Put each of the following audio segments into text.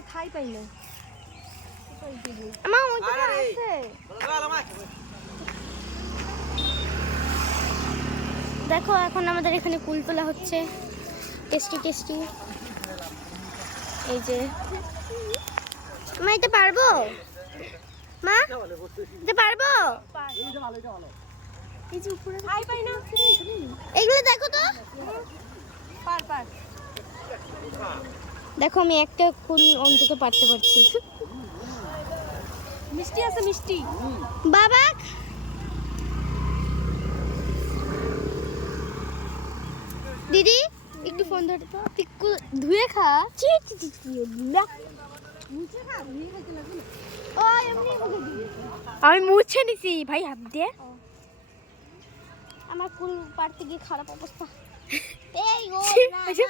তো খাই পাই না। মা ওইটা আছে। দেখো এখন আমাদের এখানে কুল তোলা হচ্ছে, টেস্টি টেস্টি। এই যে মা এটা পারবো, মা এটা পারবো, এই যে উপরে খাই পাই না। এগুলো দেখো তো, পার পার। দেখো আমি একটা কুল অন্তত পারতে পারছি। মিষ্টি আছে মিষ্টি। বাবা দিদি একটু ফোন ধরে তো, তুই ধুয়ে খা। আমি মুছে নিছি ভাই হাত দিয়ে। আমার কুল পারতে গিয়ে খারাপ অবস্থা। এই ও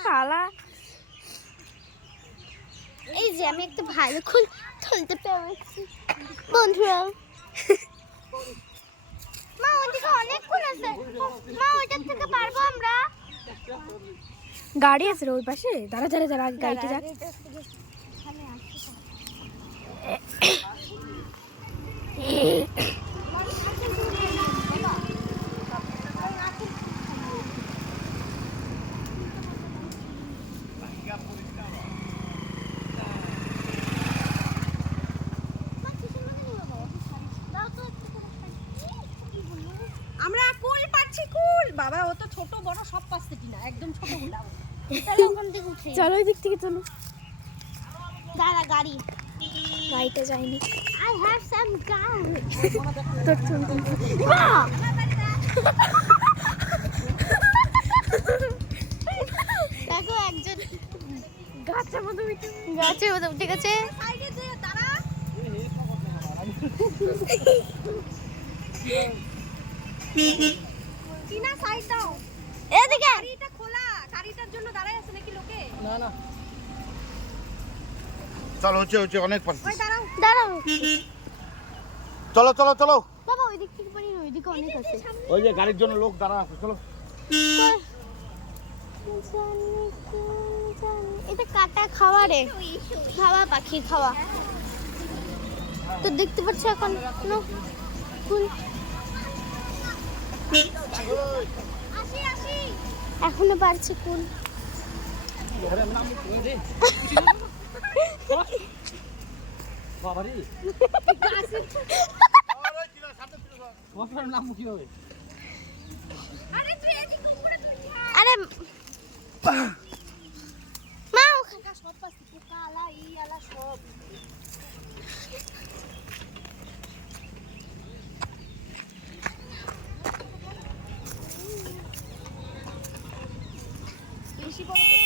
পালা। এই যে আমি একটা ভালো কুল তুলতে পেরেছি বন্ধুরা। মা ওদিকে অনেক কুল আছে, মা ওইটার থেকে পারবো আমরা? গাড়ি আছে রে ওই পাশে, দাঁড়া দাঁড়া দাঁড়া, গাড়িতে যাক। আমরা কুল পাচ্ছি কুল। বাবা ও তো ছোট বড় সব পাচ্ছে কিনা, একদম ছোট গুলা। চলো ওখান থেকে উঠে চলো ওই দিক থেকে চলো। দাঁড়া গাড়ি, গাড়িটা যায়নি। I have some gun. তোর চল দেখো একজন গাছের মধ্যে গাছের মধ্যে উঠে গেছে। চিনা সাইড দাও। এদিকে গাড়িটা খোলা, গাড়িটার জন্য দাঁড়ায় আছে নাকি লোকে? না না চলো, হচ্ছে হচ্ছে অনেক পারছিস। ওই দাঁড়াও। দাঁড়াও চলো চলো চলো, বাবা ওই দিক থেকে পারি না, ওইদিকে অনেক আছে। ওই যে গাড়ির জন্য লোক দাঁড়া আছে, চলো। এটা কাটা খাওয়া রে, খাওয়া পাখি খাওয়া। তো দেখতে পাচ্ছ এখন কোনো ফুল এখনো পারছে কোন। আরে মা সব পাচ্ছি, পোকা আলা এই আলা সব। বেশি বড়